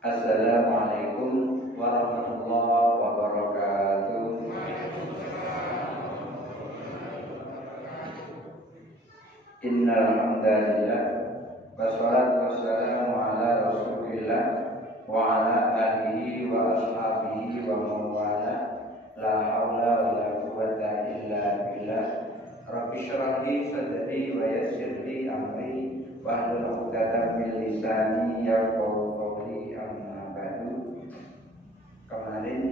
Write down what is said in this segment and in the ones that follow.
Assalamualaikum warahmatullahi wabarakatuh. Innal hamdalillah wassalatu wassalamu ala Rasulillah wa ala alihi wa ashabihi wa man wala. La haula wala quwwata illa billah. Rabbi shrah li sadri wa yassir li amri wahlul 'uqdatam min lisani yafqahu qawli. Amma ba'du. Kemarin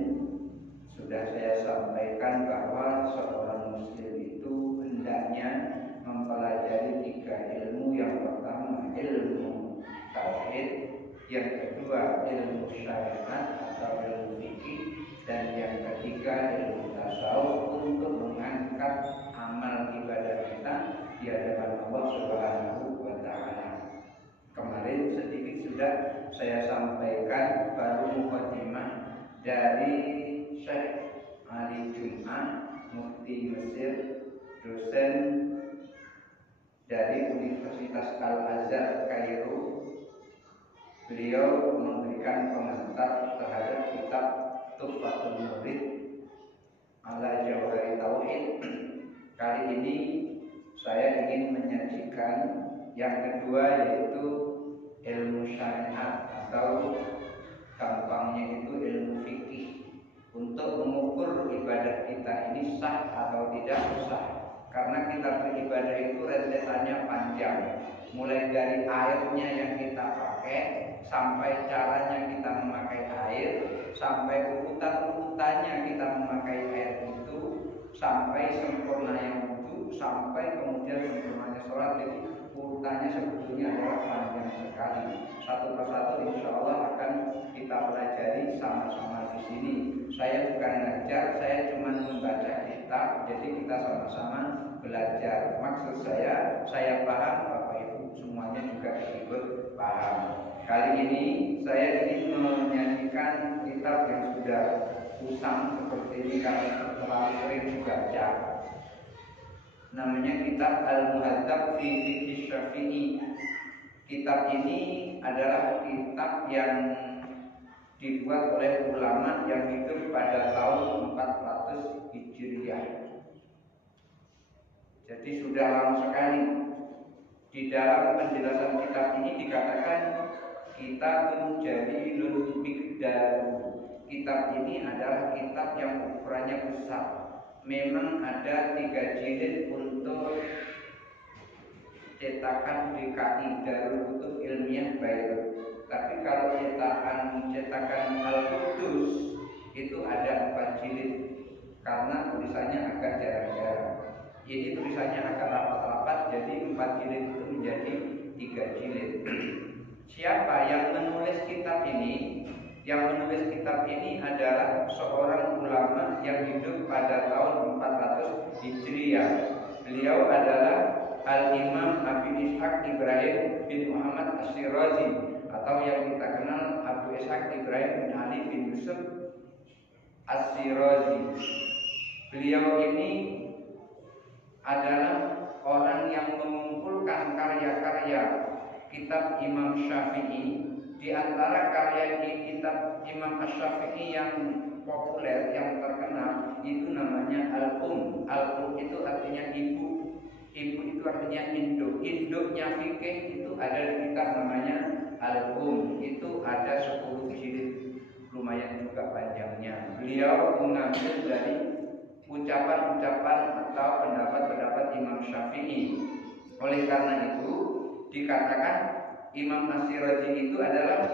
sudah saya sampaikan bahwa seorang muslim itu hendaknya mempelajari 3 ilmu. Yang pertama ilmu tauhid, yang kedua ilmu syariat atau ilmu fikih, dan yang ketiga ilmu tasawuf untuk mengangkat amal ibadah kita di hadapan Allah Subhanahu wa taala. Kemarin sedikit sudah saya sampaikan baru mukadimah dari Syekh Ali Jum'ah, Mufti Mesir, dosen dari Universitas Al-Azhar Kairo. Beliau memberikan komentar terhadap kitab Tuhfatul Murid ala Jawahir Tauhid. Kali ini saya ingin menyajikan yang kedua, yaitu ilmu syariat atau gampangnya itu ilmu fikih, untuk mengukur ibadah kita ini sah atau tidak sah. Karena kita beribadah itu rentetannya panjang, mulai dari airnya yang kita pakai sampai caranya kita memakai air, sampai urutan-urutannya kita memakai air itu, sampai sempurnanya wudu, sampai kemudian sempurnanya sholat. Jadi urutannya sebetulnya adalah panjang sekali. Satu persatu insya Allah akan kita pelajari sama-sama di sini. Saya bukan ngajar, saya cuma membaca kitab, jadi kita sama-sama belajar. Maksud saya paham, Bapak Ibu semuanya juga ikut paham. Kali ini saya ingin menyajikan kitab yang sudah usang seperti ini karena terlalu sering dibaca. Namanya kitab Al-Muhadzab fi Fiqh Syafi'i. Kitab ini adalah kitab yang dibuat oleh ulama yang hidup pada tahun 400 Hijriah. Jadi sudah lama sekali. Di dalam penjelasan kitab ini dikatakan kitabun jalilun miqdaru. Kitab ini adalah kitab yang ukurannya besar. Memang ada 3 jilid untuk cetakan DKI, Darul Kutub Ilmiah Bayrut. Tapi kalau cetakan Al-Qudus itu ada 4 jilid karena tulisannya agak jarang-jarang. Ini tulisannya agak rapat-rapat, jadi 4 jilid itu menjadi 3 jilid. Siapa yang menulis kitab ini? Yang menulis kitab ini adalah seorang ulama yang hidup pada tahun 400 Hijriah. Beliau adalah Al-Imam Abi Ishaq Ibrahim bin Muhammad As-Sirazi, atau yang kita kenal Abu Ishaq Ibrahim bin Ali bin Yusuf As-Sirazi. Beliau ini adalah orang yang mengumpulkan karya-karya kitab Imam Syafi'i. Di antara karya kitab Imam Asy-Syafi'i yang populer, yang terkenal, itu namanya Al-Um. Al-Um itu artinya ibu. Ibu itu artinya induk. Induknya fikih itu ada di kitab namanya Al-Um. Itu ada 10 jilid, lumayan juga panjangnya. Beliau mengambil dari ucapan-ucapan atau pendapat-pendapat Imam Syafi'i. Oleh karena itu dikatakan Imam Asyirazi itu adalah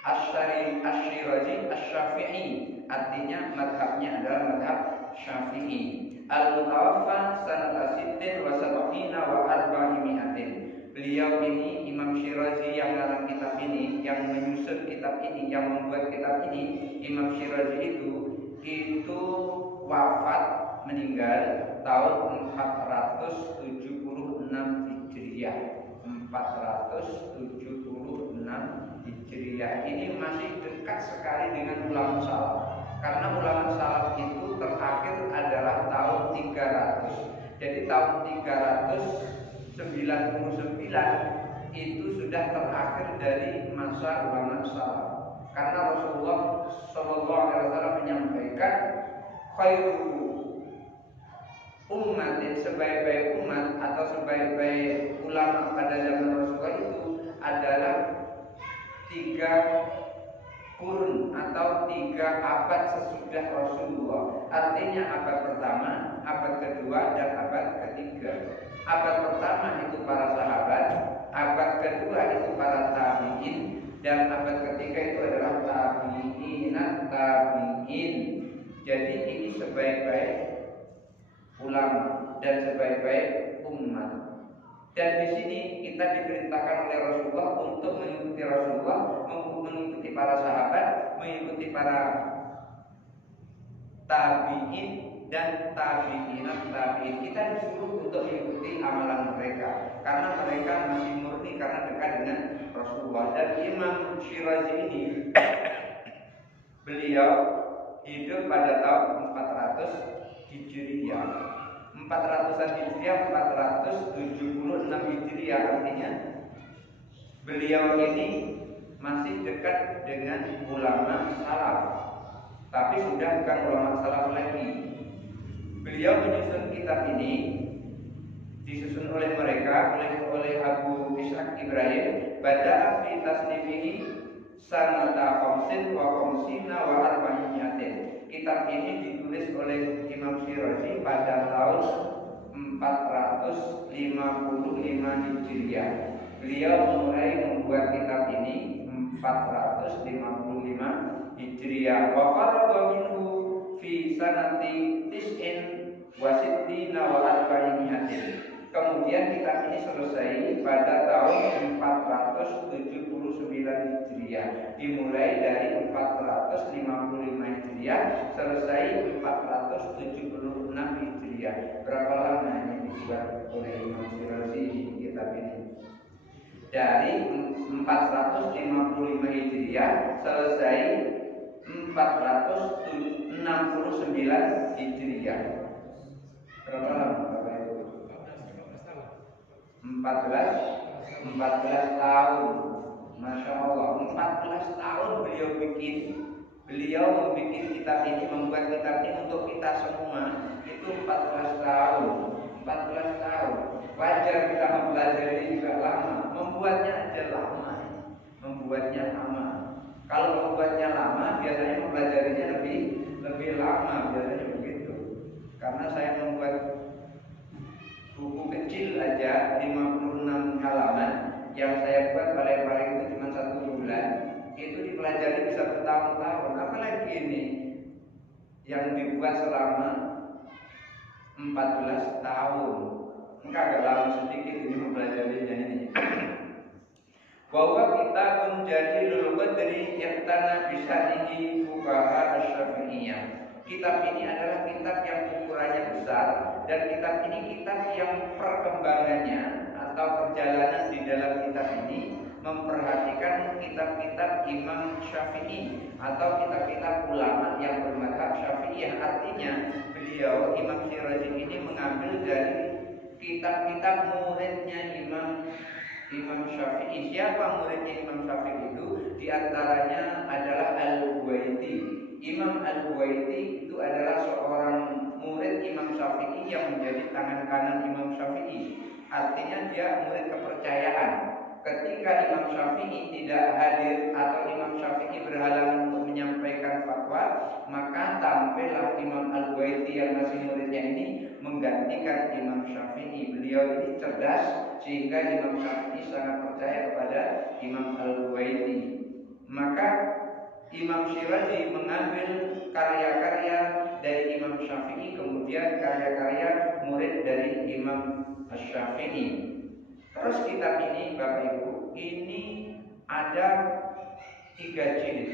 Asyirazi Asy-Syafi'i, artinya madhabnya adalah madhab Syafi'i. Al-Mutawaffa sanata sittin wa sab'ina wa arba'imi'atin. Beliau ini Imam Syirazi yang ngarang kitab ini, yang menyusun kitab ini, yang membuat kitab ini, Imam Syirazi itu wafat meninggal tahun 476 Hijriah. 476 Hijriah. Ini masih dekat sekali dengan ulama salaf. Karena ulama salaf itu terakhir adalah tahun 300. Jadi tahun 399 itu sudah terakhir dari masa ulama salaf. Karena Rasulullah SAW menyampaikan khairu umatin, sebaik-baik umat atau sebaik-baik ulama pada zaman Rasulullah itu adalah 3 kurun atau 3 abad sesudah Rasulullah. Artinya abad pertama, abad kedua, dan abad ketiga. Abad pertama itu para sahabat, abad kedua itu para tabi'in, dan abad ketiga itu adalah tabi'in. Jadi ini sebaik-baik ulama dan sebaik-baik umat. Dan di sini kita diperintahkan oleh Rasulullah untuk mengikuti Rasulullah, mengikuti para sahabat, mengikuti para tabi'in dan tabi'in. Kita disuruh untuk mengikuti amalan mereka karena mereka masih murni karena dekat dengan Rasulullah. Dan Imam Syirazi ini beliau hidup pada tahun 400 Hijriah. 400-an Hijriah, 476 Hijriah, artinya beliau ini masih dekat dengan ulama salaf, tapi sudah bukan ulama salaf lagi. Beliau menyusun kitab ini, disusun oleh mereka, oleh Abu Ishaq Ibrahim. Bada'a fi tasnifihi sanata khamsin wa khamsina wa arba'iniyatin. Kitab ini ditulis oleh Imam Syirazi pada tahun 455 Hijriah. Beliau mulai membuat kitab ini 455 Hijriah. Wa faragha minhu fi sanati tis'in wa sittina wa arba'iniyatin. Kemudian kitab ini selesai pada tahun 479 Hijriah. Dimulai dari 455 Hijriah, selesai 476 Hijriah. Berapa lama ini dibuat oleh Imam Syirazi kitab ini? Dari 455 Hijriah selesai 469 Hijriah. Berapa lama? 14 tahun. Masya Allah, 14 tahun beliau membuat kitab ini, membuat kitab ini untuk kita semua. Itu 14 tahun. 14 tahun. Wajar kita mempelajari juga lama. Membuatnya aja lama. Membuatnya lama. Kalau membuatnya lama, biasanya mempelajarinya lebih lama, biasanya begitu. Karena saya membuat buku kecil aja 56 halaman yang saya buat paling-paling itu cuma 1 bulan, itu dipelajari bisa bertahun-tahun. Apalagi ini yang dibuat selama 14 tahun. Enggak agak lama sedikit ini mempelajarinya ini. Bahwa kita menjadi lulubat dari yaktana bisa ini fuqaha asy-Syafi'iyah. Kitab ini adalah kitab yang ukurannya besar, dan kitab ini kitab yang perkembangannya atau perjalanan di dalam kitab ini memperhatikan kitab-kitab Imam Syafi'i atau kitab-kitab ulama yang bermadzhab Syafi'iyah. Artinya beliau Imam Syirazi ini mengambil dari kitab-kitab muridnya Imam Syafi'i. Siapa muridnya Imam Syafi'i itu? Di antaranya adalah Al-Buwaiti. Imam Al-Buwaiti itu adalah seorang murid Imam Syafi'i yang menjadi tangan kanan Imam Syafi'i. Artinya dia murid kepercayaan. Ketika Imam Syafi'i tidak hadir atau Imam Syafi'i berhalangan untuk menyampaikan fatwa, maka tampillah Imam Al-Buaiti yang masih muridnya ini menggantikan Imam Syafi'i. Beliau ini cerdas sehingga Imam Syafi'i sangat percaya kepada Imam Al-Buaiti. Maka Imam Syirazi mengambil karya-karya dari Imam Syafi'i, kemudian karya-karya murid dari Imam Syafi'i. Terus kitab ini Bapak Ibu, ini ada 3 jilid.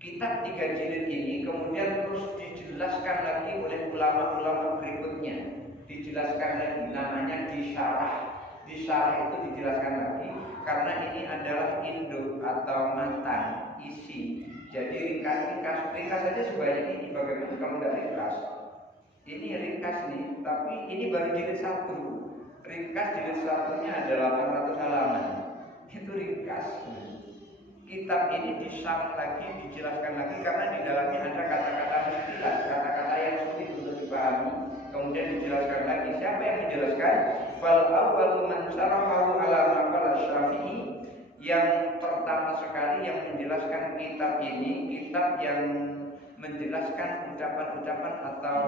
Kitab 3 jilid ini kemudian terus dijelaskan lagi oleh ulama-ulama berikutnya. Dijelaskan lagi, namanya disyarah. Disyarah itu dijelaskan lagi karena ini adalah induk atau matan, isi. Jadi ringkas saja sebanyak ini. Bagaimana kalau tidak ringkas? Ini ringkas nih, tapi ini baru jilid 1. Ringkas jilid 1-nya ada 800 halaman. Itu ringkas. Kitab ini disyarah lagi, dijelaskan lagi karena di dalamnya ada kata-kata mustilah, kata-kata yang sulit untuk dipahami. Kemudian dijelaskan lagi. Siapa yang menjelaskan? Fal awwalu man syarahahu ala maqal Syafi'i. Yang pertama sekali yang menjelaskan kitab ini, kitab yang menjelaskan ucapan-ucapan atau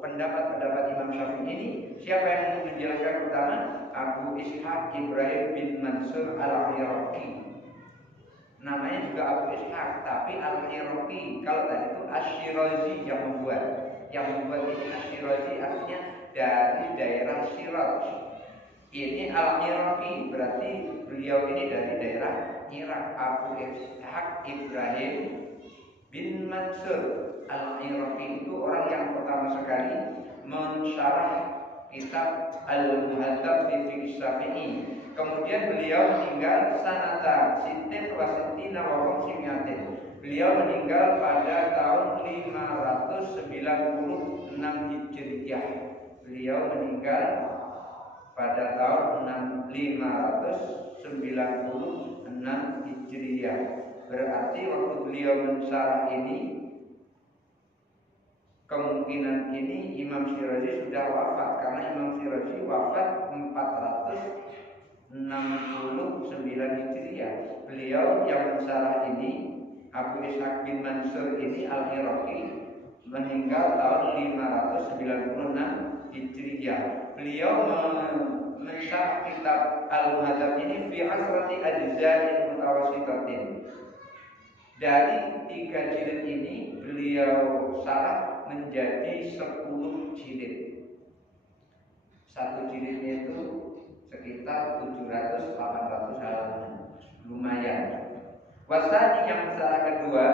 pendapat-pendapat Imam Syafi'i ini. Siapa yang menjelaskan pertama? Abu Ishaq Ibrahim bin Mansur Al-Iraqi. Namanya juga Abu Ishaq, tapi Al-Iraqi. Kalau tadi itu Asy-Syirazi yang membuat. Yang membuat ini Asy-Syirazi artinya dari daerah Syiraj. Ini Al-Iraqi, berarti beliau ini dari daerah Irak. Abu Ishaq Ibrahim bin Mansur Al-Iraqi itu orang yang pertama sekali mensyarah kitab Al-Muhadzab fi Fiqh Syafi'i. Kemudian beliau meninggal sanata Sittin wa Sittina wa Khamsimiatin. Beliau meninggal pada tahun 596 Hijriah. Beliau meninggal pada tahun 596 Hijriah. Berarti waktu beliau mensyarah ini, kemungkinan ini Imam Syirazi sudah wafat, karena Imam Syirazi wafat 469 Hijriah. Beliau yang mensyarah ini, Abu Ishaq bin Mansur ini Al-Iraqi, meninggal tahun 596 Hijriah. Beliau mensyarah kitab Al-Muhadzab ini fi asrati ajza'in mutawassitatin. Dari 3 jilid ini beliau syarah menjadi 10 jilid. Satu jilidnya itu sekitar 700-800 halaman. Lumayan. Wasani yang syarah kedua,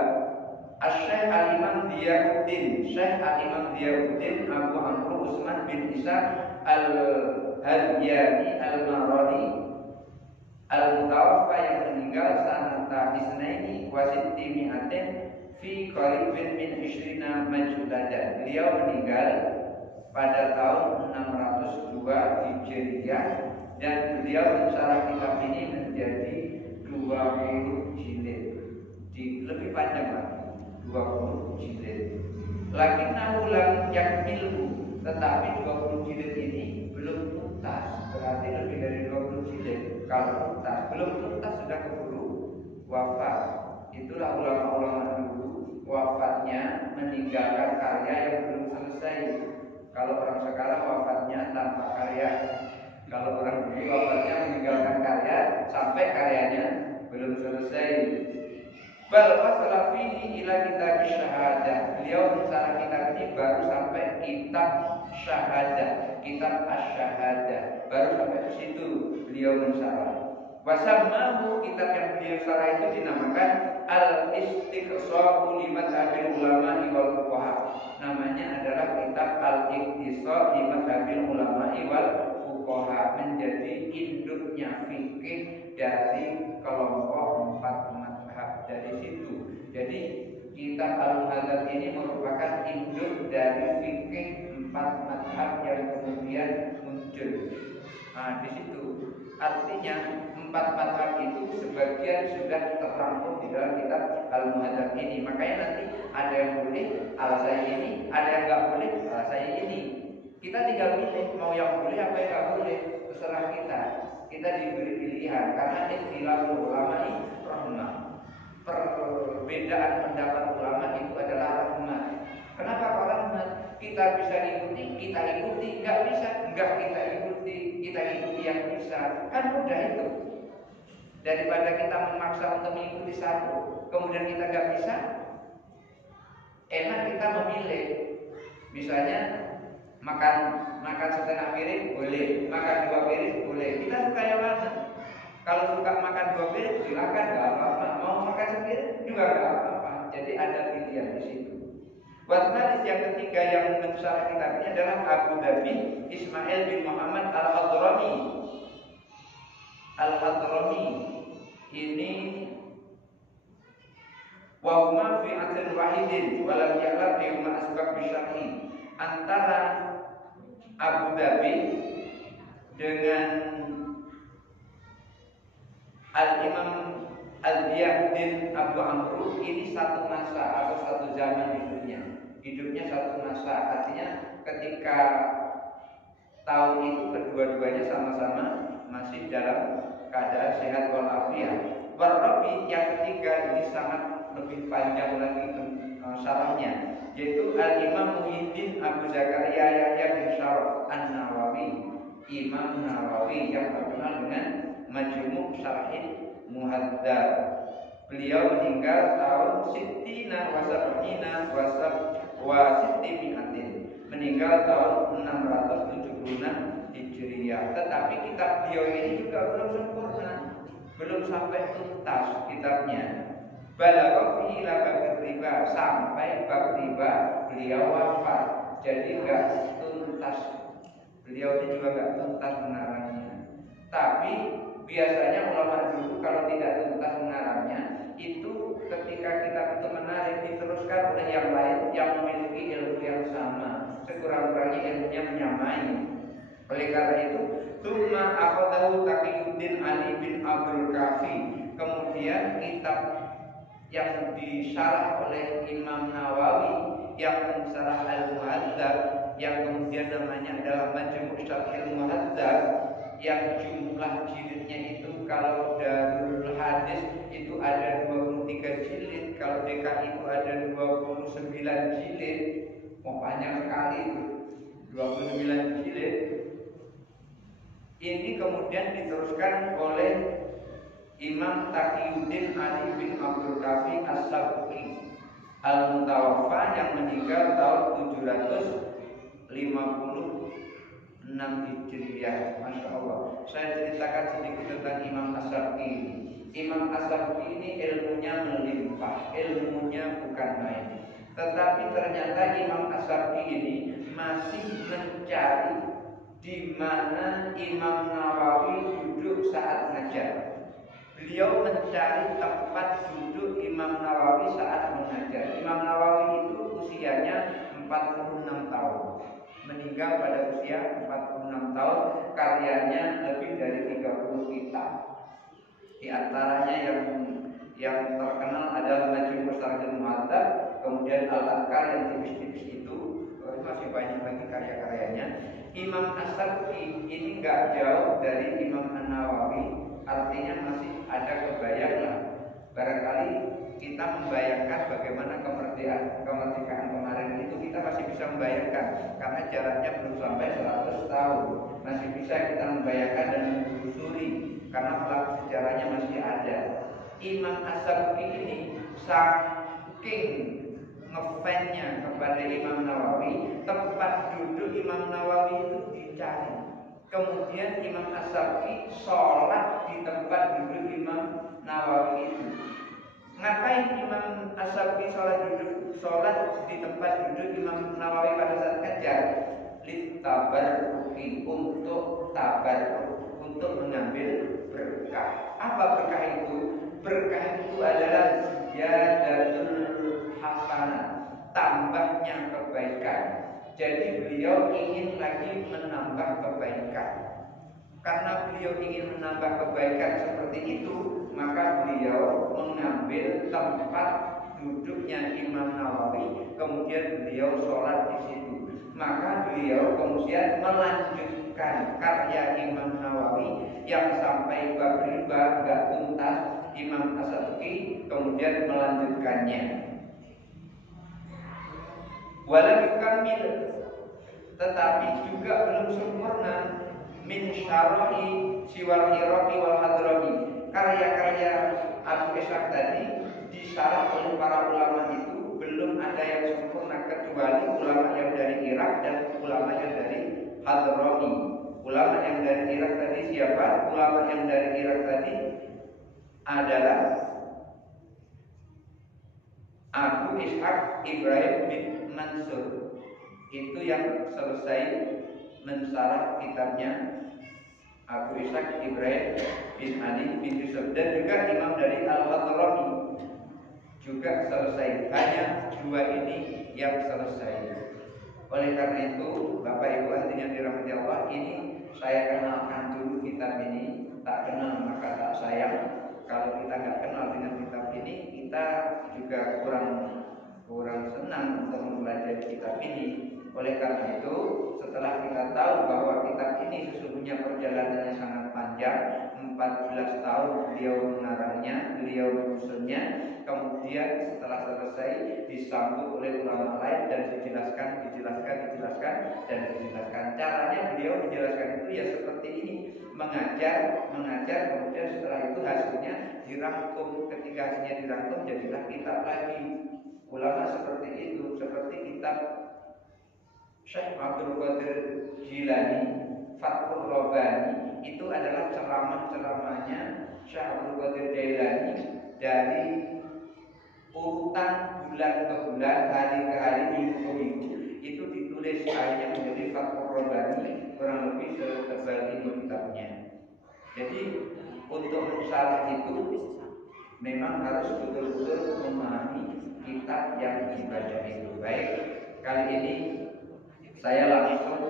Asy-Syaikh Al-Imam Diyauddin, Syekh Al-Imam Diyauddin Abu Amr Utsman bin Isa Al-Hadyani Al-Marani Al-Mutawaffa yang meninggal sanata isnaini wa sittimi'atin fi qaribin min 20 majladan. Beliau meninggal pada tahun 602 Hijriah dan beliau mensyarah kitab ini menjadi 20 jilid. Lebih panjang lagi, 20 jilid. Lakinnahu lam yakmilhu, tetapi 20 jilid ini belum tuntas. Berarti lebih dari 20 jilid. Kalau tuntas, belum tuntas sudah keburu wafat. Itulah ulama-ulama dulu, wafatnya meninggalkan karya yang belum selesai. Kalau orang sekarang wafatnya tanpa karya. Kalau orang dulu wafatnya meninggalkan karya sampai karyanya belum selesai. Bal wasala fihi ila kitab syahadah. Beliau mensyarah kitab ini baru sampai kitab syahadah, kitab asy-syahadah. Baru sampai ke situ beliau mensyarah. Wasamahu, kitab yang beliau syarah itu dinamakan Al-Istiqsa'u li madhabil ulama wal fuqaha. Namanya adalah kitab Al-Iqtisad li madhabil ulama wal fuqaha, menjadi induknya fikih dari kelompok 4 mazhab dari situ. Jadi kitab Al-Muhadzab ini merupakan induk dari fikih 4 mazhab yang kemudian muncul. Nah, di situ artinya 4 mazhab itu sebagian sudah terangkum di dalam kitab Al-Muhadzab ini. Makanya nanti ada yang boleh, alasannya ini, ada yang nggak boleh, alasannya ini. karena ikhtilaful ulama rahmah. Perbedaan pendapat ulama itu adalah rahmat. Kenapa kok rahmat? Kita bisa ikuti, kita ikuti, nggak bisa, nggak kita ikuti yang bisa. Kan mudah itu. Daripada kita memaksa untuk mengikuti satu, kemudian kita nggak bisa, enak kita memilih. Misalnya makan setengah piring boleh, makan 2 piring boleh. Kita suka yang mana? Kalau suka makan 2 piring silakan, nggak apa-apa. Mau makan sepiring juga nggak apa-apa. Jadi ada pilihan di situ. Hadis yang ketiga yang mensyarah kitab ini adalah Abu Dhabi Ismail bin Muhammad Al-Hadrami. Al-Hadrami ini wa huma fi asrin wahidin wa lam ya'lam bi asbab bisyarhi. Antara Abu Dhabi dengan Al-Imam Al-Diyahdin Abu Amru ini satu masa atau satu zaman hidupnya satu masa. Artinya ketika tahun itu kedua-duanya sama-sama masih dalam keadaan sehat walafiat. Warabi yang ketiga ini sangat lebih panjang lagi syarahnya, yaitu Al-Imam Muhyiddin Abu Zakaria Yahya bin Syaraf An-Nawawi, Imam Nawawi yang terkenal dengan Majmu' Syarhil Muhadzab. Beliau meninggal tahun Sittina Wasab'ina Wasitimi'atin, meninggal tahun 676 Hijriyah. Tetapi kitab beliau ini juga belum sempurna, belum sampai tuntas kitabnya. Balagha fi bab riba, sampai bab riba beliau wafat. Jadi enggak tuntas. Beliau ini juga enggak tuntas mengarangnya. Tapi biasanya ulama dulu kalau tidak tuntas mengarangnya, itu ketika kita itu menarik diteruskan oleh yang lain yang memiliki ilmu yang sama, sekurang-kurangnya ilmunya menyamai. Oleh karena itu, Tsumma akhadahu Taqiyuddin Ali bin Abdul Kafi. Kemudian kitab yang disyarah oleh Imam Nawawi yang mensyarah Al-Muhadzab, yang kemudian namanya adalah Majmu' Syarhil Muhadzab, yang jumlah jilidnya itu kalau Darul Hadis itu ada 23 jilid, kalau DKI itu ada 29 jilid. Banyak sekali itu, 29 jilid. Ini kemudian diteruskan oleh Imam Taqiyuddin Ali bin Abdul Kafi As-Sabki Al-Mutawaffa yang meninggal tahun 756 Hijriyah. Masya Allah. Saya ceritakan sedikit tentang Imam As-Sabki. Imam As-Sabki ini ilmunya melimpah, ilmunya bukan main. Tetapi ternyata Imam As-Sabki ini masih mencari di mana Imam Nawawi duduk saat ngajar. Beliau mencari tempat duduk Imam Nawawi saat mengajar. Imam Nawawi itu usianya 46 tahun. Meninggal pada usia 46 tahun. Karyanya lebih dari 30 kitab. Di antaranya yang terkenal adalah Majmu' Syarhil Muhadzab, kemudian Al-Adkar yang tipis-tipis itu, masih banyak lagi karya-karyanya. Imam As-Sabki ini nggak jauh dari Imam An-Nawawi, artinya masih ada kebayang lah. Barangkali kita membayangkan bagaimana kemerdekaan kemarin itu, kita masih bisa membayangkan karena jaraknya belum sampai 100 tahun. Masih bisa kita membayangkan dan menelusuri karena pelaku sejarahnya masih ada. Imam As-Sabki ini saking ngefansnya kepada Imam Nawawi, tempat duduk Imam Nawawi itu dicari. Kemudian Imam As-Sabki sholat di tempat duduk Imam Nawawi itu. Ngapain Imam As-Sabki sholat di tempat duduk Imam Nawawi pada saat ngajar? Litabarruki, untuk tabarruk, untuk mengambil berkah. Apa berkah itu? Berkah itu adalah ziyadatul hasanah, tambahnya kebaikan. Jadi beliau ingin lagi menambah kebaikan. Karena beliau ingin menambah kebaikan seperti itu, maka beliau mengambil tempat duduknya Imam Nawawi, kemudian beliau sholat di situ. Maka beliau kemudian melanjutkan melanjutkan karya Imam Nawawi yang sampai bab riba nggak tuntas, Imam As-Sabki kemudian melanjutkannya. Walau kamil, tetapi juga belum sempurna min syarahi siwal iraqi wal hadrami. Karya-karya Abu Ishaq tadi disyarah oleh para ulama itu belum ada yang sempurna kecuali ulama yang dari Irak dan ulama yang dari Hadrami. Ulama yang dari Irak tadi siapa? Ulama yang dari Irak tadi adalah Abu Ishaq Ibrahim bin Mansur. Itu yang selesai mensyarah kitabnya Abu Ishaq Ibrahim bin Ali bin Yusuf, dan juga imam dari Al-Hadrami juga selesai. Hanya dua ini yang selesai. Oleh karena itu, Bapak Ibu hadirin dirahmati Allah, ini saya kenalkan dulu kitab ini. Tak kenal maka tak sayang. Kalau kita nggak kenal dengan kitab ini, kita juga kurang senang untuk mempelajari kitab ini. Oleh karena itu, setelah kita tahu bahwa kitab ini sesungguhnya perjalanannya sangat panjang, 14 tahun beliau mengarangnya, beliau menyusunnya, kemudian setelah selesai disambut oleh ulama lain dan dijelaskan. Caranya beliau menjelaskan itu ya seperti ini, mengajar, kemudian setelah itu hasilnya dirangkum. Ketika hasilnya dirangkum jadilah kitab lagi. Ulama seperti itu, seperti kitab Syekh Abdul Qadir Jilani, Fathul Rabbani, itu adalah ceramah-ceramahnya Syekh Abdul Qadir Jilani dari urutan bulan ke bulan, hari ke hari, minggu ke minggu. Itu ditulis akhirnya menjadi Fathul Rabbani, kurang lebih setebal ini kitabnya. Jadi untuk mensyarah itu memang harus betul-betul memahami kitab yang dibaca itu. Baik, kali ini saya langsung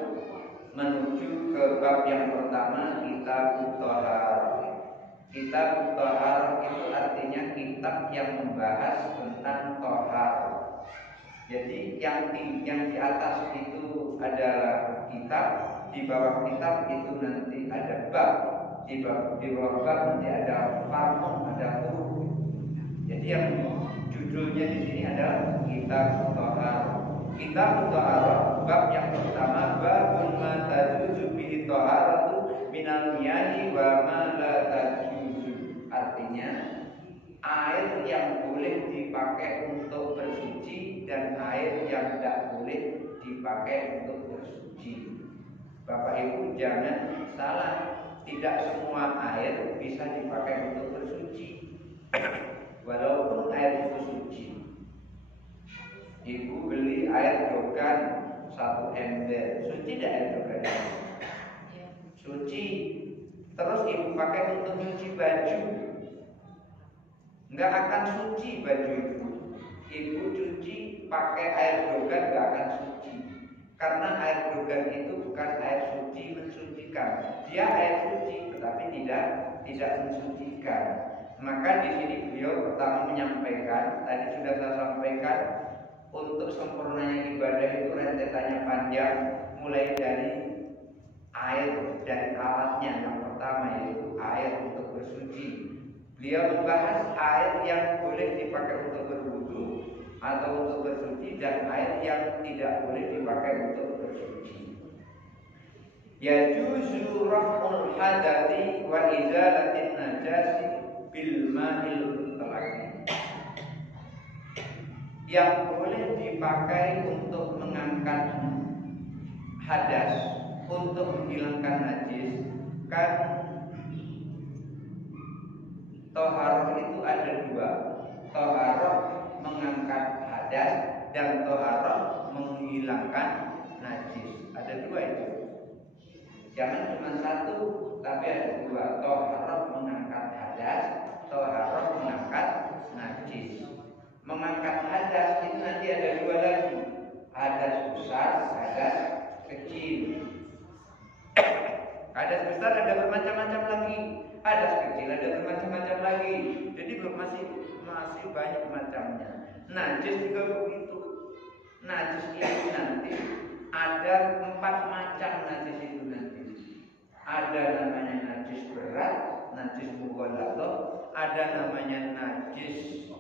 menuju ke bab yang pertama, Kitab Thaharah. Kitab Thaharah itu artinya kitab yang membahas tentang thaharah. Jadi yang di atas itu adalah kitab, di bawah kitab itu nanti ada bab, di bawah bab nanti ada farmun, ada huruf. Jadi yang judulnya di sini adalah Kitab Thaharah. Kitab Thaharah bab yang pertama, babun ma tajuzu bihi thaharatu minal miyahi wa ma la tajuzu. Artinya air yang boleh dipakai untuk bersuci dan air yang tidak boleh dipakai untuk bersuci. Bapak Ibu jangan salah, tidak semua air bisa dipakai untuk bersuci. Walaupun air itu suci. Ibu beli air dogan 1 ember, suci tidak air dogan? Suci. Terus ibu pakai untuk nyuci baju, nggak akan suci baju ibu. Ibu cuci pakai air dogan nggak akan suci, karena air dogan itu bukan air suci mensucikan. Dia air suci, tetapi tidak mensucikan. Maka di sini beliau pertama menyampaikan, tadi sudah saya sampaikan, untuk sempurnanya ibadah itu rentetannya panjang, mulai dari air, dari alatnya yang pertama yaitu air untuk bersuci. Beliau membahas air yang boleh dipakai untuk berwudu atau untuk bersuci dan air yang tidak boleh dipakai untuk bersuci. Yajuzu raf'ul hadathi wa izalatin najasi bil ma'il mutlaq. Yang boleh dipakai untuk mengangkat hadas, untuk menghilangkan najis, kan thaharah itu ada dua. Thaharah mengangkat hadas dan thaharah menghilangkan najis. Ada dua itu. Jangan cuma satu, tapi ada dua. Thaharah mengangkat hadas, thaharah mengangkat najis. Mengangkat hadas itu nanti ada dua lagi. Hadas besar, hadas kecil. Hadas besar ada bermacam-macam lagi, hadas kecil ada bermacam-macam lagi. Jadi masih banyak macamnya. Najis juga begitu. Najis itu nanti ada 4 macam najis itu nanti. ada namanya najis berat, najis mughalladah, ada namanya najis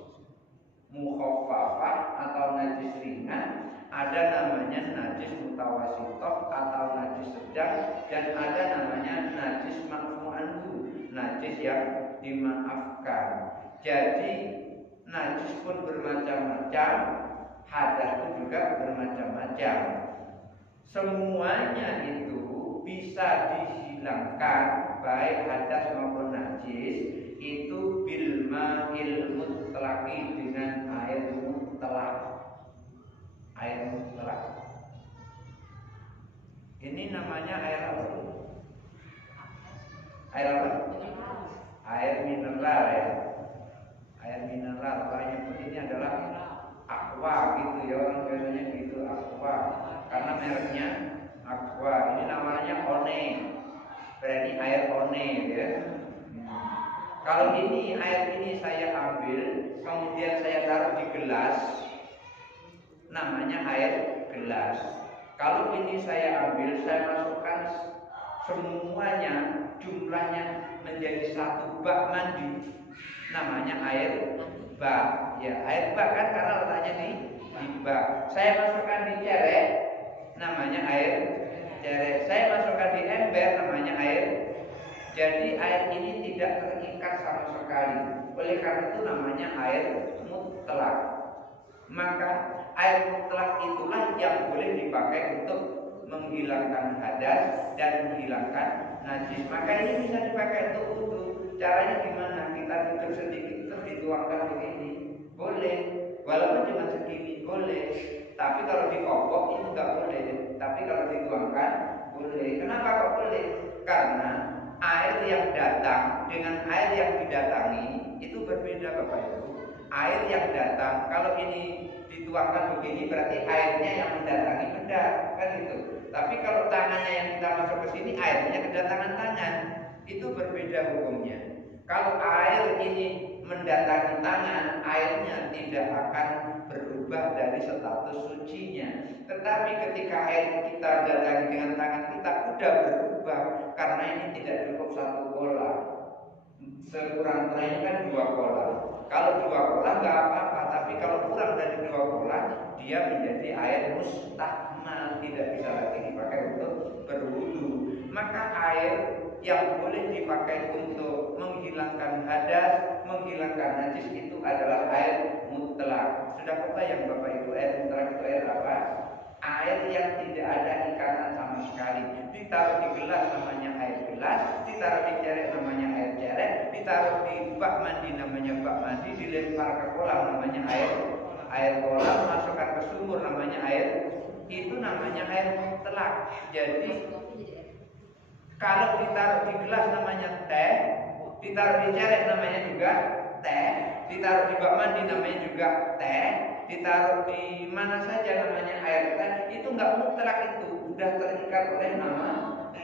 mukhaffafah atau najis ringan, ada namanya najis mutawasithah atau najis sedang, dan ada namanya najis ma'fu anhu, najis yang dimaafkan. Jadi najis pun bermacam-macam, hadas pun juga bermacam-macam. Semuanya itu bisa dihilangkan, baik hadas maupun najis, itu bil ma'il mutlaqi, dengan air mutlak. Air mutlak. Ini namanya air apa? Air apa? Air mineral ya. Air mineral. Banyak pun ini adalah aqua gitu ya, orang biasanya gitu, aqua. Karena mereknya aqua. Ini namanya one. Berarti air one ya. Kalau ini air ini saya ambil, kemudian saya taruh di gelas, namanya air gelas. Kalau ini saya ambil, saya masukkan semuanya, jumlahnya menjadi satu bak mandi, namanya air bak. Ya, air bak kan karena letaknya di bak. Saya masukkan di cerek, namanya air cerek. Saya masukkan di ember, namanya air. Jadi air ini tidak terikat sama sekali. Oleh karena itu namanya air mutlak. Maka air mutlak itulah yang boleh dipakai untuk menghilangkan hadas dan menghilangkan najis. Maka ini bisa dipakai untuk wudu. Caranya gimana? Kita tutup sedikit terus dituangkan begini, boleh. Walaupun cuma segini, boleh. Tapi kalau dikokok itu nggak boleh. Tapi kalau dituangkan boleh. Kenapa kok boleh? Karena air yang datang dengan air yang didatangi itu berbeda, Bapak Ibu. Air yang datang, kalau ini dituangkan begini berarti airnya yang mendatangi benda, kan gitu. Tapi kalau tangannya yang kita masuk ke sini, airnya kedatangan tangan, itu berbeda hukumnya. Kalau air ini mendatangi tangan, airnya tidak akan berubah dari status sucinya. Tetapi ketika air kita datangi dengan tangan kita sudah berubah, karena ini tidak cukup satu kola. Sekurang-kurangnya kan 2 kola. Kalau 2 kola nggak apa-apa, tapi kalau kurang dari 2 kola, dia menjadi air mustahmal, tidak bisa lagi dipakai untuk berwudu. Maka air yang boleh dipakai untuk menghilangkan hadas, menghilangkan najis itu adalah air mutlak. Sudah kebayang Bapak Ibu, air mutlak itu air apa? Air yang tidak ada ikatan sama sekali. Ditaruh di gelas namanya air gelas, ditaruh di cerek namanya air cerek, ditaruh di bak mandi namanya bak mandi, dilempar ke kolam namanya air kolam, masukkan ke sumur namanya air, itu namanya air mutlak. Jadi kalau ditaruh di gelas namanya teh, ditaruh di cerek namanya juga teh, ditaruh di bak mandi namanya juga teh, ditaruh di mana saja namanya air teh, itu nggak mutlak, itu udah terikat oleh nama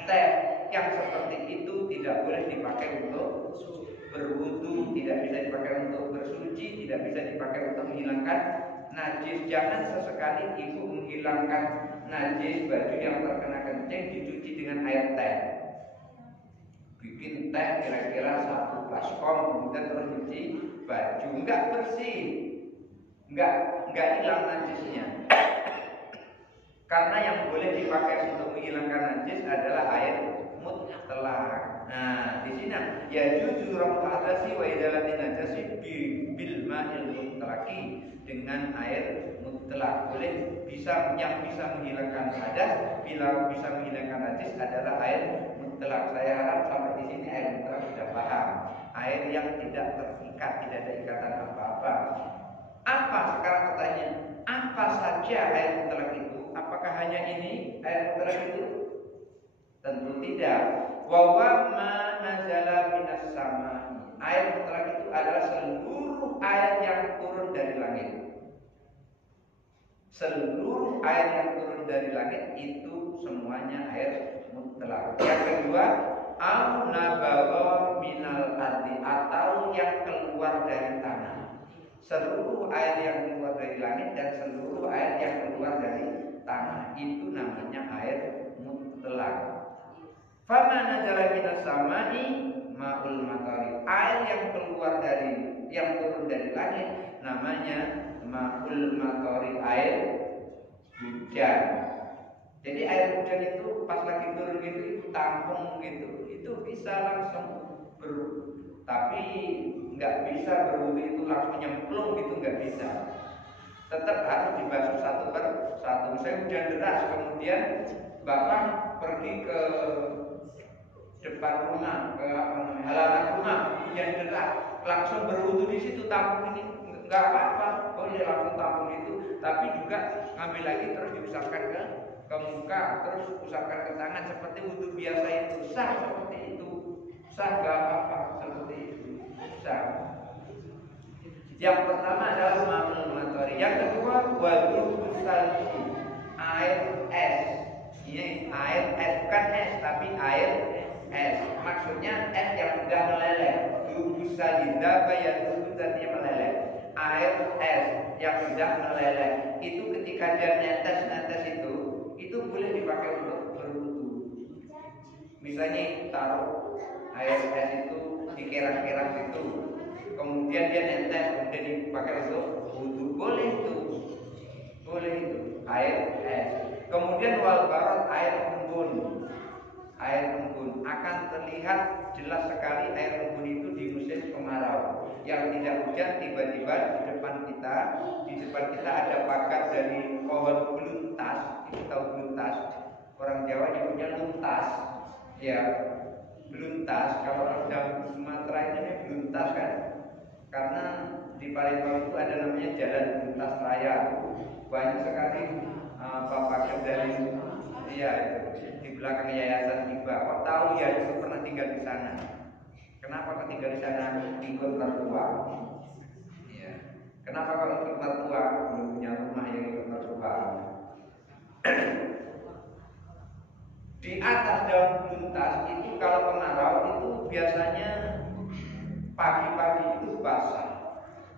teh. Yang seperti itu tidak boleh dipakai untuk berwudu, tidak bisa dipakai untuk bersuci, tidak bisa dipakai untuk menghilangkan najis. Jangan sesekali ibu menghilangkan najis baju yang terkena kencing dicuci dengan air teh. Bikin teh kira-kira 1 baskom, kemudian terus cuci baju, nggak bersih, nggak hilang najisnya. Karena yang boleh dipakai untuk menghilangkan najis adalah air mutlak. Nah, di sini ya jujur hadasi wa idalati najasi bil ma'il mutlaqi, dengan air mutlak. Boleh bisa, yang bisa menghilangkan hadas, bila bisa menghilangkan najis adalah air mutlak. Saya harap sampai di sini air mutlak sudah paham. Air yang tidak terikat, tidak ada ikatan apa-apa. Apa sekarang pertanyaan? Apa saja air mutlak itu? Apakah hanya ini air mutlak itu? Tentu tidak. Wa ma nazala minas samai. Air mutlak itu adalah seluruh air yang turun dari langit. Seluruh air yang turun dari langit itu semuanya air mutlak. Yang kedua, au nabagha minal ardi, atau yang keluar dari tanah. Seluruh air yang keluar dari langit dan seluruh air yang keluar dari tanah itu namanya air mutlak. Faman nazala minas samai ma'ul matari. Air yang turun dari langit namanya ma'ul matari, air hujan. Jadi air hujan itu pas lagi turun gitu, itu tampung gitu, itu bisa langsung tapi nggak bisa berwudu itu langsung nyemplung gitu, nggak bisa. Tetap harus dibasuh satu per satu. Misalnya hujan deras, kemudian bapak pergi ke depan rumah, ke halaman rumah, hujan deras, langsung berwudu di situ, tampung ini nggak apa-apa, boleh langsung tampung itu. Tapi juga ngambil lagi terus diusapkan ke muka, terus usapkan ke tangan seperti wudu biasa itu, sah seperti itu, sah nggak apa-apa seperti itu, sah. Yang pertama adalah ma'ul matari, yang kedua wadul salji, air es. Ini air es, bukan es tapi air es. Maksudnya es yang sudah meleleh. Yubus salida bayar artinya meleleh. Air es yang sudah meleleh itu ketika dia netes itu boleh dipakai untuk berwudu. Misalnya taruh air es itu di kerang-kerang itu, kemudian dia netes, kemudian dipakai untuk wudu, boleh itu air es. Kemudian wal barat, air embun akan terlihat jelas sekali air embun itu di musim kemarau yang tidak hujan. Tiba-tiba di depan kita ada pagar dari pohon beluntas. Itu tahu beluntas? Orang Jawa nyebutnya luntas, ya beluntas. Kalau orang Sumatera ini beluntas kan, karena di Palembang itu ada namanya Jalan Beluntas Raya. Banyak sekali bapak dari di belakang yayasan Iba. Kok tahu ya, itu pernah tinggal di sana. Kenapa kok tinggal di sana? Ikut mertua. Ya. Kenapa kalau ikut mertua? Belum punya rumah yang ikut mertua. Di atas daun beluntas itu kalau kemarau itu biasanya pagi-pagi itu basah.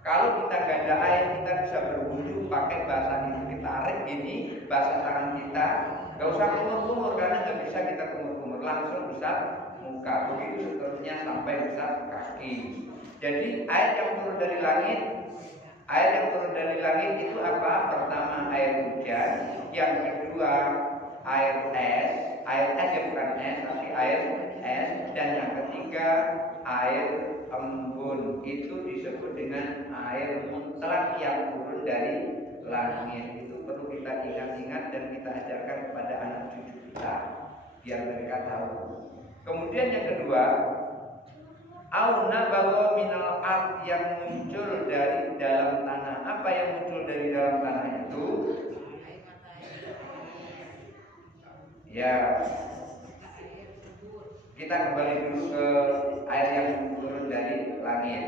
Kalau kita gak ada air, kita bisa berwudu pakai basah itu. Ditarik gini, basah tangan kita. Gak usah kumur-kumur, karena gak bisa kita kumur-kumur, langsung bisa muka. Begitu seterusnya sampai bisa kaki. Jadi air yang turun dari langit itu apa? Pertama air hujan, yang kedua air es ya bukan es tapi air es, dan yang ketiga air embun. Itu disebut dengan air mutlak yang turun dari langit. Itu perlu kita ingat-ingat dan kita ajarkan kepada anak cucu kita biar mereka tahu. Kemudian yang kedua, auna bahwa minal ard, yang muncul dari dalam tanah. Apa yang muncul dari dalam tanah itu? Ya, kita kembali dulu ke air yang turun dari langit.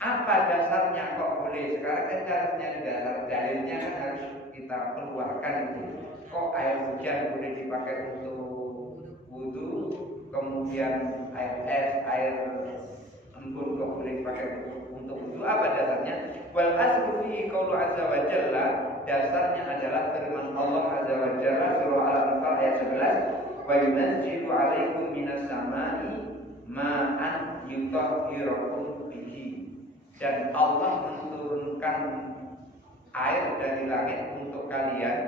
Apa dasarnya kok boleh? Sekarang kan harusnya dasar dalilnya kan harus kita keluarkan itu. Kok air hujan boleh dipakai untuk wudu, kemudian air es, air embun kok boleh dipakai untuk wudu? Apa dasarnya? Wal aslu fi qaulu azza wa jalla, dasarnya adalah firman Allah azza wa jalla surah Al-Anfal ayat 11, wa yunazzilu 'alaikum minas samai ma'an yutahhirukum bihi. Dan Allah menurunkan air dari langit untuk kalian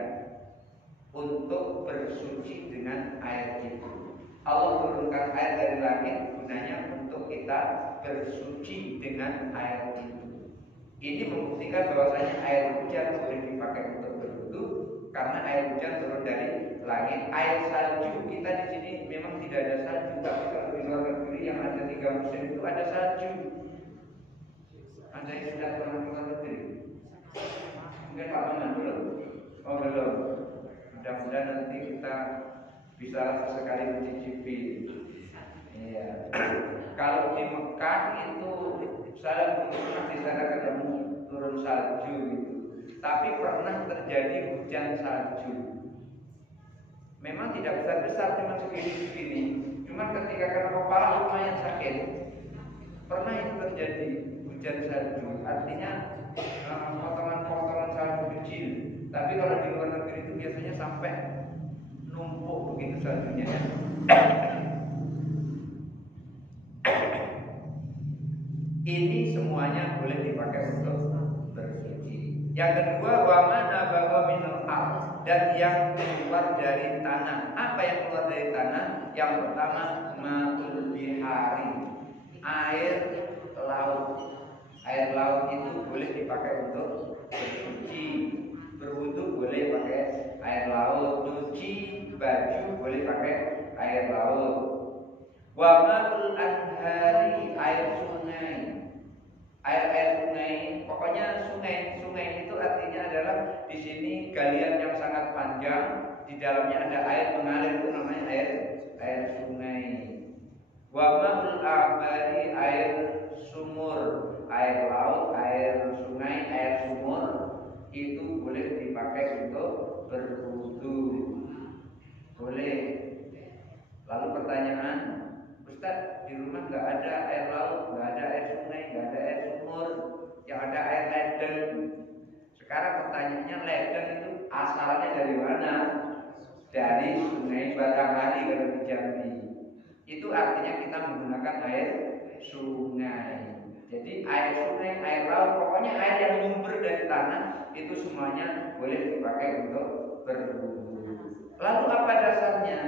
untuk bersuci dengan air itu. Allah turunkan air dari langit gunanya untuk kita bersuci dengan air itu. Ini membuktikan bahwasanya air hujan boleh dipakai untuk berwudu karena air hujan turun dari langit. Air salju, kita di sini memang tidak ada salju, tapi kalau di luar negeri yang ada 3 musim itu ada salju. Ada yang sudah pernah ke luar negeri? Mungkin Pak Maman belum? Oh belum. Mudah-mudahan nanti kita bisa sekali mencicipi. Iya. Kalau di Mekah itu saya pernah di sana ketemu turun salju gitu. Tapi pernah terjadi hujan salju. Memang tidak besar-besar, cuma segini-segini. Cuma ketika kena kepala lumayan sakit. Pernah itu terjadi hujan salju. Artinya potongan-potongan salju kecil. Tapi kalau di luar negeri itu biasanya sampai numpuk begitu saljunya. semuanya boleh dipakai untuk bersuci. Yang kedua, wa mana bahwa minal ard, dan yang keluar dari tanah. Apa yang keluar dari tanah? Yang pertama, ma'ul bihari, air laut. Air laut itu boleh dipakai untuk bersuci, berwudu boleh pakai air laut, cuci baju boleh pakai air laut. Wa ma'ul anhari, air sungai. Air sungai, pokoknya sungai itu artinya adalah di sini galian yang sangat panjang, di dalamnya ada air mengalir, itu namanya air sungai. Wa ma'ul abari, air sumur, air laut, air sungai, air sumur itu boleh dipakai untuk berwudu, boleh. Lalu pertanyaan, Ustaz, di rumah nggak ada air laut, nggak ada air sungai, nggak ada air sumur, yang ada air ledeng. Sekarang pertanyaannya, ledeng itu asalnya dari mana? Dari sungai Batanghari kalau di Jambi. Itu artinya kita menggunakan air sungai. Jadi air sungai, air laut, pokoknya air yang sumber dari tanah itu semuanya boleh dipakai untuk berwudu. Lalu apa dasarnya?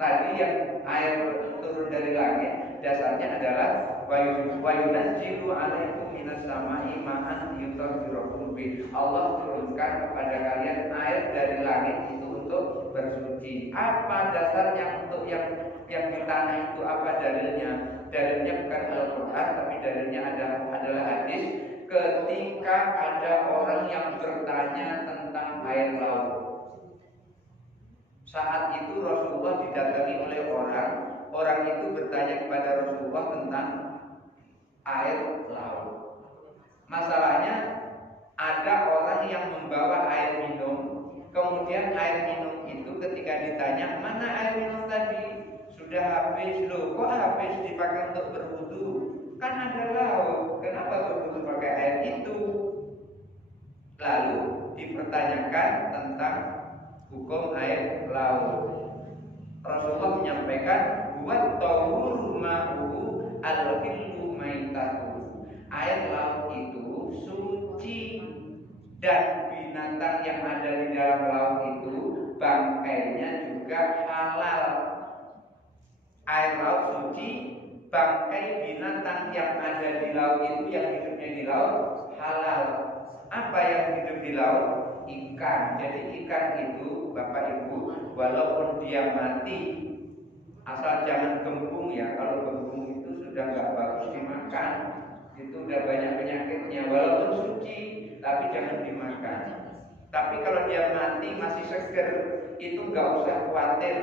Tadi yang air turun dari langit, dasarnya adalah wa yunazzilu 'alaikum minas sama'i ma'an yutahhirukum bi. Allah turunkan kepada kalian air dari langit itu untuk bersuci. Apa dasarnya untuk yang di tanah itu? Apa dalilnya? Dalilnya bukan Al-Quran, tapi dalilnya adalah hadis. Ketika ada orang yang bertanya tentang air laut, saat itu Rasulullah didatangi oleh orang itu bertanya kepada Rasulullah tentang air laut. Masalahnya ada orang yang membawa air minum, kemudian air minum itu ketika ditanya, mana air minum tadi? Sudah habis. Loh, kok habis? Dipakai untuk berwudu. Kan ada laut, kenapa berwudu pakai air itu? Lalu dipertanyakan tentang hukum air laut. Rasulullah menyampaikan, buat tahur ma'u al-hillu maitatu. Air laut itu suci, dan binatang yang ada di dalam laut itu bangkainya juga halal. Air laut suci, bangkai binatang yang ada di laut itu, yang hidupnya di laut, halal. Apa yang hidup di laut? Ikan. Jadi ikan itu, Bapak Ibu, walaupun dia mati, asal jangan gembung ya. Kalau gembung itu sudah nggak bagus dimakan, itu udah banyak penyakitnya. Walaupun suci, tapi jangan dimakan. Tapi kalau dia mati masih seger, itu nggak usah khawatir.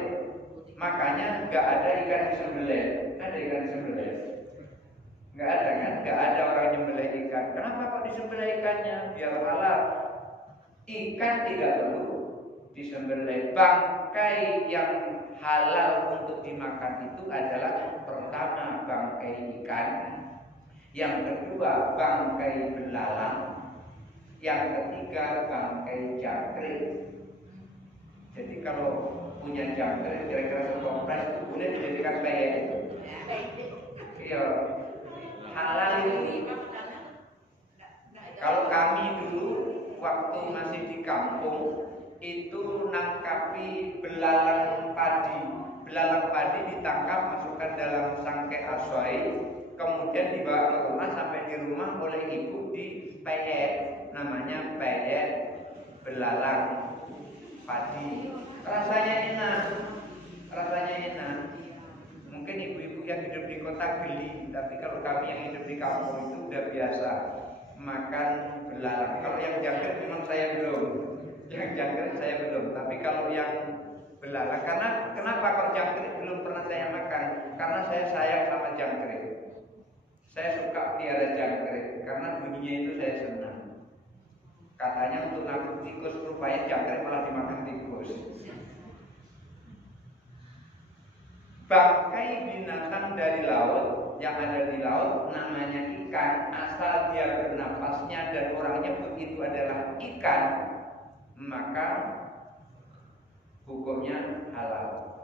Makanya nggak ada ikan disembelih. Ada ikan disembelih? Nggak ada kan? Nggak ada orang nyembelih ikan. Kenapa kok disembelih ikannya? Biar halal. Ikan tidak perlu disembelih. Bangkai yang halal untuk dimakan itu adalah pertama bangkai ikan, yang kedua bangkai belalang, yang ketiga bangkai jangkrik. Jadi kalau punya jangkrik kira-kira setoples itu boleh dijadikan peyek. Iya, halal itu. Kalau kami dulu waktu masih di kampung itu nangkapi belalang padi. Belalang padi ditangkap, masukkan dalam sangkai asoy, kemudian dibawa ke rumah. Sampai di rumah oleh ibu dipeyek, namanya peyek belalang padi. Rasanya enak, rasanya enak. Mungkin ibu-ibu yang hidup di kota geli, tapi kalau kami yang hidup di kampung itu udah biasa makan belalang. Kalau yang jangkrik memang saya belum, tapi kalau yang belalang, karena kenapa kalau jangkrik belum pernah saya makan? Karena saya sayang sama jangkrik. Saya suka piara jangkrik karena bunyinya itu saya senang. Katanya untuk nangkep tikus, rupanya jangkrik malah dimakan tikus. Bangkai binatang dari laut yang ada di laut namanya ikan, asal dia bernapasnya dan orangnya begitu adalah ikan, maka hukumnya halal.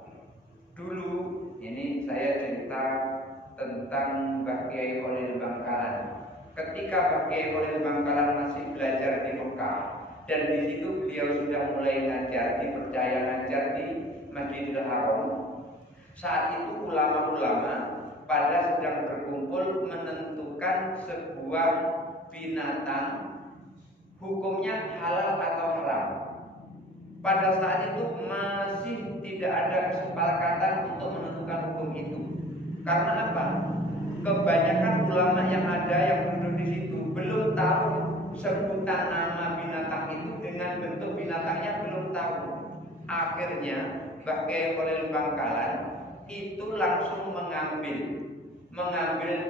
Dulu ini saya cerita tentang Mbah Kiai Khalil Bangkalan. ketika Kiai Khalil Bangkalan masih belajar di Mekah, dan di situ beliau sudah mulai ngajar, dipercaya ngajar di Masjidil Haram. Saat itu ulama-ulama pada sedang berkumpul menentukan sebuah binatang hukumnya halal atau haram. Pada saat itu masih tidak ada kesepakatan untuk menentukan hukum itu. Karena apa? Kebanyakan ulama yang ada yang duduk di situ belum tahu sebutan nama binatang itu, dengan bentuk binatangnya belum tahu. Akhirnya Mbah Kiai Khalil Bangkalan itu langsung mengambil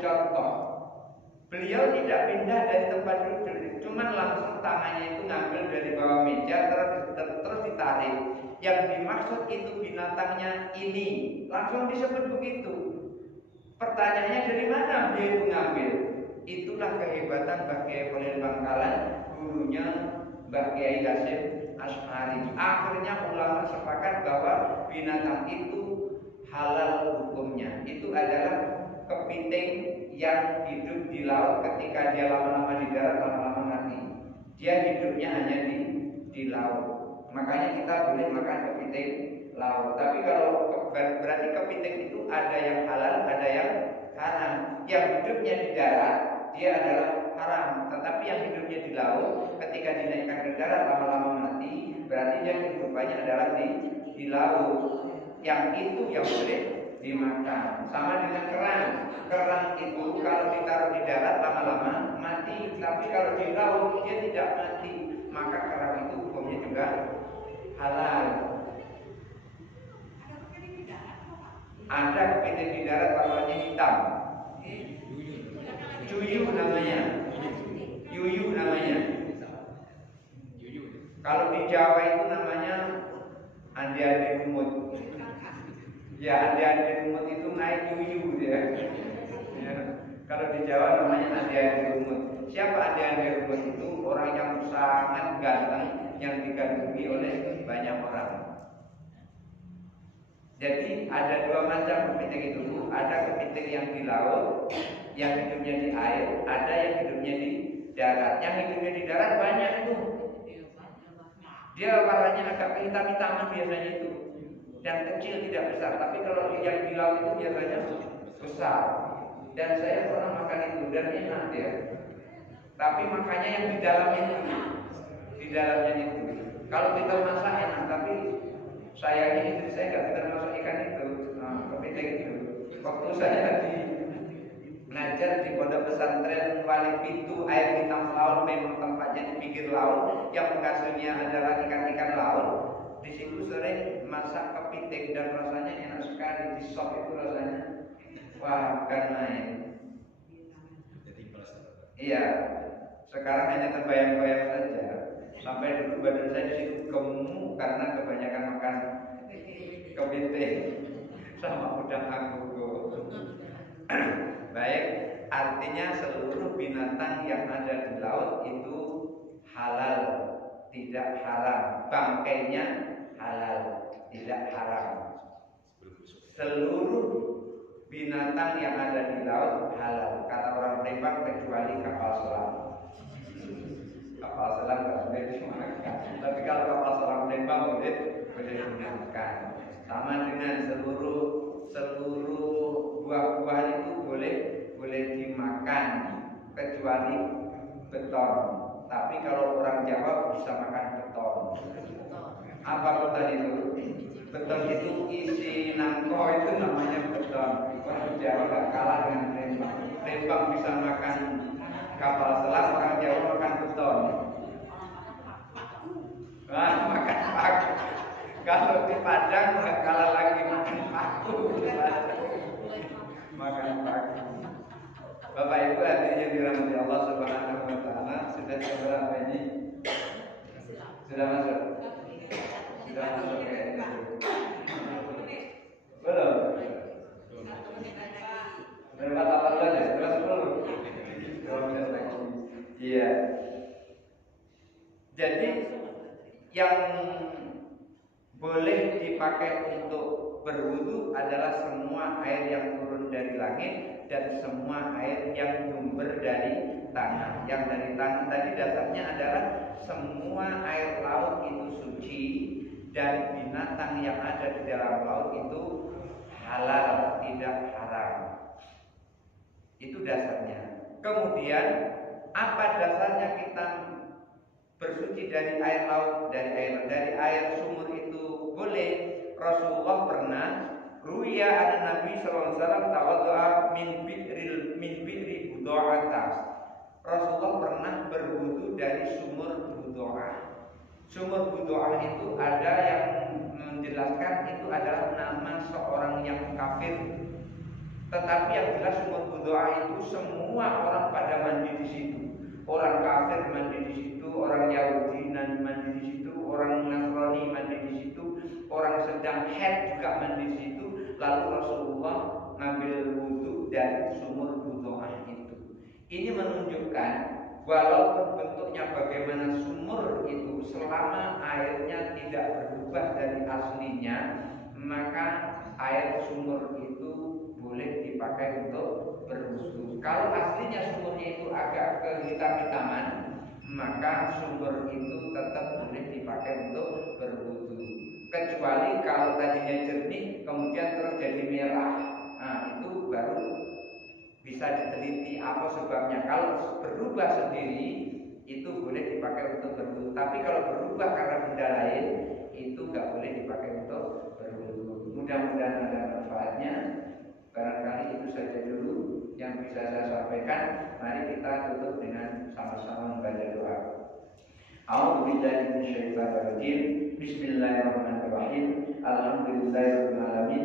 contoh. Beliau tidak pindah dari tempat duduk, cuman langsung tangannya itu ngambil dari bawah meja terus ditarik. Yang dimaksud itu binatangnya ini, langsung disebut begitu. Pertanyaannya dari mana dia itu ngambil? Itulah kehebatan Mbah Kiai Khalil Bangkalan, gurunya Mbah Kiai Hasyim Asy'ari. Akhirnya ulama sepakat bahwa binatang itu halal hukumnya. Itu adalah kepiting yang hidup di laut. Ketika dia lama-lama di darat, lama-lama mati. Dia hidupnya hanya di laut. Makanya kita boleh makan kepiting laut. Tapi kalau berarti kepiting itu ada yang halal, ada yang haram. Yang hidupnya di darat dia adalah haram. Tetapi yang hidupnya di laut, ketika dinaikkan ke darat lama-lama mati, berarti dia kehidupannya adalah di laut. Yang itu yang boleh dimakan. Sama dengan kerang. Kerang itu kalau ditaruh di darat lama-lama mati. Tapi kalau di laut dia tidak mati. Maka kerang itu hukumnya juga halal. Ada kepiting di darat warnanya hitam. Yuyu namanya. Yuyu namanya. Kalau di Jawa itu namanya andi-andi lumut. Ya, andi-andi lumut itu naik yuyu ya. Ya. Kalau di Jawa namanya andi-andi lumut. Siapa andi-andi lumut itu? Orang yang sangat ganteng yang digandrungi oleh banyak orang. Jadi ada dua macam kepiting itu. Ada kepiting yang di laut, yang hidupnya di air, ada yang hidupnya di darat. Yang hidupnya di darat banyak itu. Dia warnanya agak kehitam-hitaman biasanya itu, dan kecil tidak besar. Tapi kalau yang di laut itu biasanya besar. Dan saya pernah makan itu dan enak ya. Tapi makanya yang di dalamnya itu. Kalau kita masak enak, tapi sayangnya istri saya nggak bisa masak ikan itu, kepiting itu. Waktu saya belajar di pondok pesantren Wali Pintu Air Hitam Laut, memang tempatnya di pinggir laut, yang penghasilnya adalah ikan-ikan laut. Di situ sering masak kepiting dan rasanya enak sekali. Di sop itu rasanya wah, bukan main. Iya, sekarang hanya terbayang-bayang saja. Sampai dulu badan saya di situ gemuk karena kebanyakan makan kepiting sama udang agogo. Baik, artinya seluruh binatang yang ada di laut itu halal, tidak haram. Bangkainya halal, tidak haram. Seluruh binatang yang ada di laut halal. Kata orang Palembang kecuali kapal selam. Kapal selam tidak boleh dimakan. Tapi kalau kapal selam Palembang boleh dimakan. Sama dengan seluruh buah-buahan itu boleh dimakan kecuali beton. Tapi kalau orang Jawa bisa makan beton. Apa beton itu? Beton itu isi nangko, itu namanya beton. Orang Jawa gak kalah dengan Palembang. Palembang bisa makan kapal selam, orang Jawa makan beton. Makan paku. Kalau di Padang nggak kalah lagi makan paku. Makan paku. Bapak Ibu hadirin yang dirahmati Allah Subhanahu wa taala, sudah berapa ini? Sudah masuk? Sudah masuk ya? Belum? Berapa 18 ya? Berapa 10? 12 lagi. Iya. Jadi yang boleh dipakai untuk berwudu adalah semua air yang turun dari langit dan semua air yang sumber dari tanah. Yang dari tanah tadi dasarnya adalah semua air laut itu suci dan binatang yang ada di dalam laut itu halal, tidak haram. Itu dasarnya. Kemudian apa dasarnya kita bersuci dari air laut, dari air sumur itu boleh? Rasulullah pernah ruya an Nabi sallallahu alaihi wasallam tawaddu'a min bi'ri budu'ata. Rasulullah pernah berwudu dari sumur budu'ah. Sumur budu'ah itu ada yang menjelaskan itu adalah nama seorang yang kafir. Tetapi yang jelas sumur budu'ah itu semua orang pada mandi di situ. Orang kafir mandi di situ, orang Yahudi mandi di situ, orang Nasrani mandi di situ, orang sedang haid juga mandi di situ. Lalu Rasulullah ngambil wudu dari sumur budu'ah itu. Ini menunjukkan walaupun bentuknya bagaimana sumur itu, selama airnya tidak berubah dari aslinya, maka air sumur itu boleh dipakai untuk berwudu. Kalau aslinya sumurnya itu agak kehitam-hitaman, maka sumur itu tetap boleh dipakai untuk berwudu. Kecuali kalau tadinya jernih kemudian terjadi merah, nah itu baru bisa diteliti apa sebabnya. Kalau berubah sendiri itu boleh dipakai untuk berwudu. Tapi kalau berubah karena benda lain itu nggak boleh dipakai untuk berwudu. Mudah-mudahan ada manfaatnya. Barangkali itu saja dulu yang bisa saya sampaikan. Mari kita tutup dengan sama-sama membaca doa. A'udzubillahi minasyaitonir rajim. Bismillahirrahmanirrahim. Alhamdulillahirabbil alamin.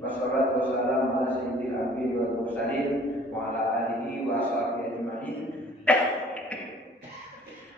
Wassalatu wassalamu ala sayyidil anbiya'i wal mursalin wa ala alihi wa sahbihi ajma'in.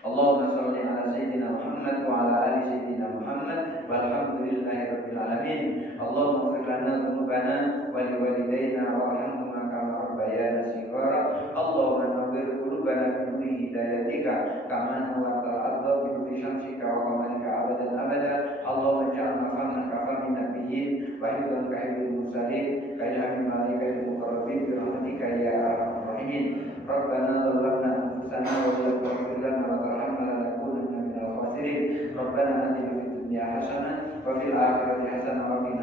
Allahumma shalli ala sayyidina Muhammad wa ala ali sayyidina Muhammad walhamdulillahirabbil alamin. Allahumma ighfir lana dzunubana wa liwalidayna warhamhuma kama rabbayana shighara. Allahumma nawwir qulubana bi nuri hidayatika kama nawwartal ardha bi nuri syamsika wa qamarika abadan abada. Allahumma ij'alna faman kafamin nabiyyin wa hibban ka hibbil mursalin ka ilhamil malaikatil muqarrabin bi rahmatika ya arhamar rahimin. Rabbana zalamna anfusana wa la taghfir lana wa tarhamna lanakunanna minal khasirin. Rabbana atina fid dunya hasanah wa fil akhirati hasanah wa qina